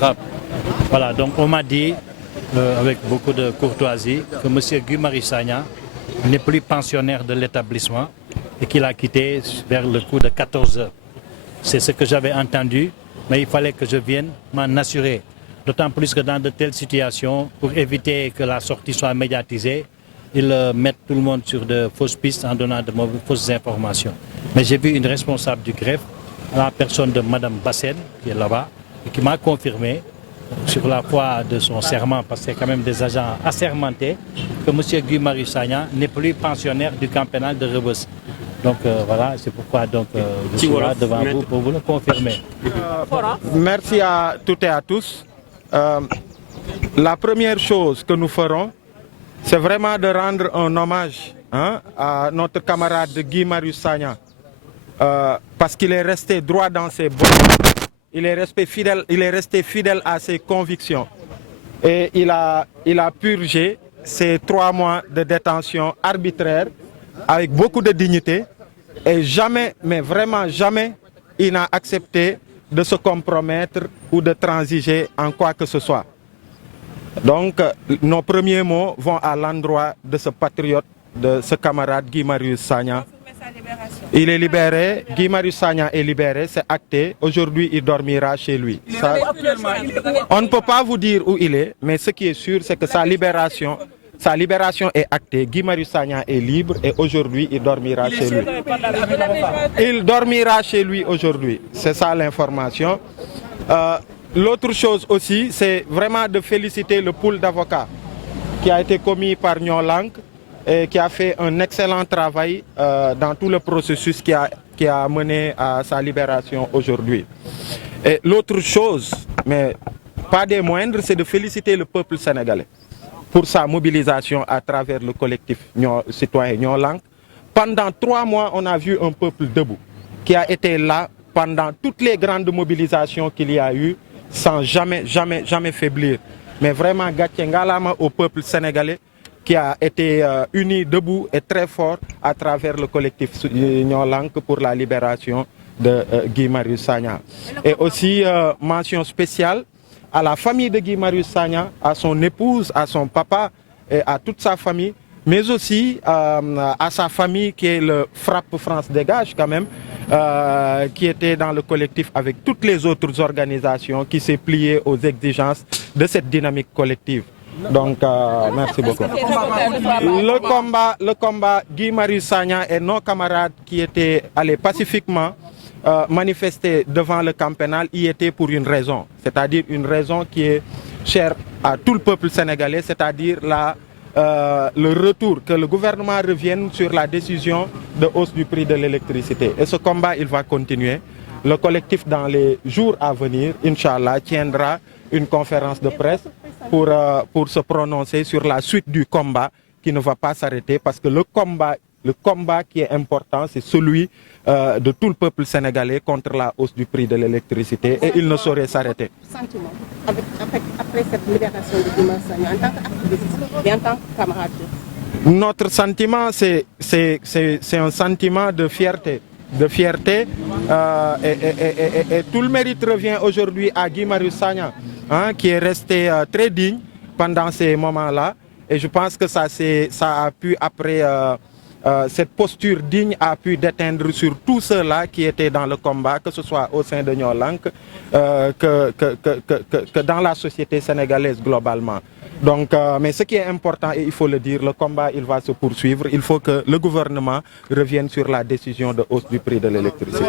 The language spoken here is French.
frappe. Voilà, donc on m'a dit, avec beaucoup de courtoisie, que M. Guy Marius Sagna n'est plus pensionnaire de l'établissement et qu'il a quitté vers le coup de 14 heures. C'est ce que j'avais entendu, mais il fallait que je vienne m'en assurer. D'autant plus que dans de telles situations, pour éviter que la sortie soit médiatisée, ils mettent tout le monde sur de fausses pistes en donnant de fausses informations. Mais j'ai vu une responsable du greffe, la personne de Mme Bassène, qui est là-bas, et qui m'a confirmé, sur la foi de son serment, parce que c'est quand même des agents assermentés, que M. Guy Marius Sagna n'est plus pensionnaire du camp pénal de Rebeuss. Donc voilà, c'est pourquoi je suis là devant vous pour vous le confirmer. Merci à toutes et à tous. La première chose que nous ferons, c'est vraiment de rendre un hommage à notre camarade Guy Marius Sagna, parce qu'il est resté droit dans ses bottes, il est resté fidèle à ses convictions et il a purgé ces 3 mois de détention arbitraire avec beaucoup de dignité et jamais, mais vraiment jamais, il n'a accepté de se compromettre ou de transiger en quoi que ce soit. Donc, nos premiers mots vont à l'endroit de ce patriote, de ce camarade Guy Marius Sagna. Il est libéré, Guy Marius Sagna est libéré, c'est acté. Aujourd'hui, il dormira chez lui. On ne peut pas vous dire où il est, mais ce qui est sûr, c'est que sa libération est actée. Guy Marius Sagna est libre et aujourd'hui, il dormira chez lui. Il dormira chez lui aujourd'hui. C'est ça l'information. L'autre chose aussi, c'est vraiment de féliciter le pool d'avocats qui a été commis par Nyon Lank et qui a fait un excellent travail dans tout le processus qui a mené à sa libération aujourd'hui. Et l'autre chose, mais pas des moindres, c'est de féliciter le peuple sénégalais pour sa mobilisation à travers le collectif citoyen Nyon Lank. Pendant 3 mois, on a vu un peuple debout qui a été là pendant toutes les grandes mobilisations qu'il y a eu, sans jamais faiblir. Mais vraiment, Gatien Ngalama au peuple sénégalais qui a été uni, debout et très fort à travers le collectif Nyon Lank pour la libération de Guy Marius Sagna. Et aussi, mention spéciale à la famille de Guy Marius Sagna, à son épouse, à son papa et à toute sa famille, mais aussi à sa famille qui est le Frappe France Dégage quand même, qui était dans le collectif avec toutes les autres organisations qui s'est plié aux exigences de cette dynamique collective. Donc, merci beaucoup. Le combat Guy Marius Sagna et nos camarades qui étaient allés pacifiquement manifester devant le camp pénal y étaient pour une raison, c'est-à-dire une raison qui est chère à tout le peuple sénégalais, c'est-à-dire le retour, que le gouvernement revienne sur la décision de hausse du prix de l'électricité. Et ce combat, il va continuer. Le collectif, dans les jours à venir, Inch'Allah, tiendra une conférence de presse pour se prononcer sur la suite du combat qui ne va pas s'arrêter, parce que le combat qui est important, c'est celui de tout le peuple sénégalais contre la hausse du prix de l'électricité et il ne saurait s'arrêter. Sentiment après cette libération de Guy Marius Sagna en tant qu'activiste et en tant que camarade? Notre sentiment, c'est un sentiment de fierté. Et tout le mérite revient aujourd'hui à Guy Marius Sagna, qui est resté très digne pendant ces moments-là. Et je pense que ça a pu, après cette posture digne, a pu déteindre sur tous ceux-là qui étaient dans le combat, que ce soit au sein de Nyon Lank, que dans la société sénégalaise globalement. Donc, mais ce qui est important, et il faut le dire, le combat, il va se poursuivre. Il faut que le gouvernement revienne sur la décision de hausse du prix de l'électricité.